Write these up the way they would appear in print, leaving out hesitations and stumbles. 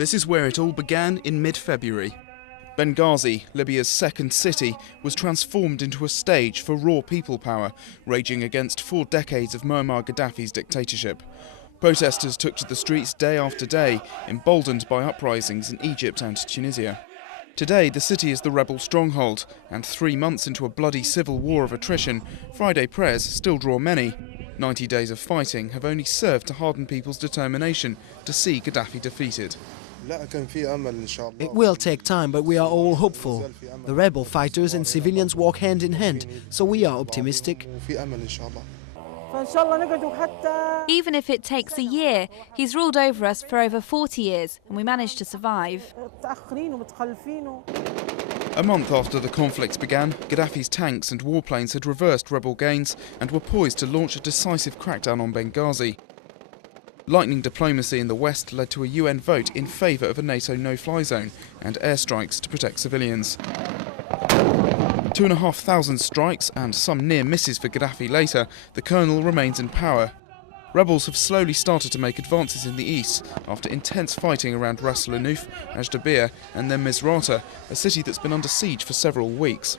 This is where it all began in mid-February. Benghazi, Libya's second city, was transformed into a stage for raw people power, raging against 4 decades of Moamer Kadhafi's dictatorship. Protesters took to the streets day after day, emboldened by uprisings in Egypt and Tunisia. Today, the city is the rebel stronghold, and 3 months into a bloody civil war of attrition, Friday prayers still draw many. 90 days of fighting have only served to harden people's determination to see Gaddafi defeated. It will take time, but we are all hopeful. The rebel fighters and civilians walk hand in hand, so we are optimistic. Even if it takes a year, he's ruled over us for over 40 years, and we managed to survive. A month after the conflict began, Gaddafi's tanks and warplanes had reversed rebel gains and were poised to launch a decisive crackdown on Benghazi. Lightning diplomacy in the West led to a UN vote in favour of a NATO no-fly zone and airstrikes to protect civilians. 2,500 strikes and some near misses for Gaddafi later, the colonel remains in power. Rebels have slowly started to make advances in the east after intense fighting around Ras Lanuf, Ajdabiya and then Misrata, a city that's been under siege for several weeks.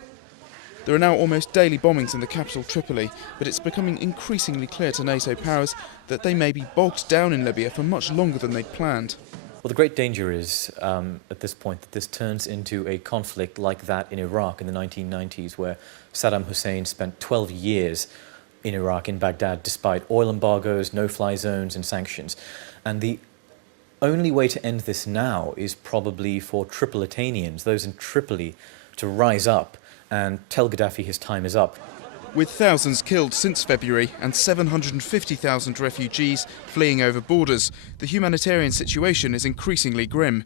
There are now almost daily bombings in the capital Tripoli, but it's becoming increasingly clear to NATO powers that they may be bogged down in Libya for much longer than they'd planned. Well, the great danger is, at this point, that this turns into a conflict like that in Iraq in the 1990s, where Saddam Hussein spent 12 years in Iraq, in Baghdad, despite oil embargoes, no-fly zones and sanctions. And the only way to end this now is probably for Tripolitanians, those in Tripoli, to rise up and tell Gaddafi his time is up. With thousands killed since February and 750,000 refugees fleeing over borders, the humanitarian situation is increasingly grim.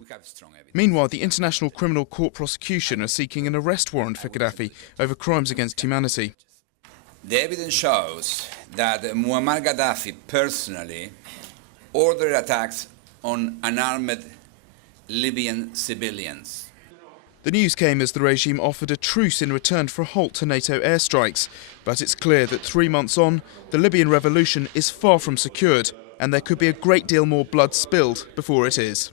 Meanwhile, the International Criminal Court prosecution are seeking an arrest warrant for Gaddafi over crimes against humanity. The evidence shows that Moamer Kadhafi personally ordered attacks on unarmed Libyan civilians. The news came as the regime offered a truce in return for a halt to NATO airstrikes. But it's clear that 3 months on, the Libyan revolution is far from secured, and there could be a great deal more blood spilled before it is.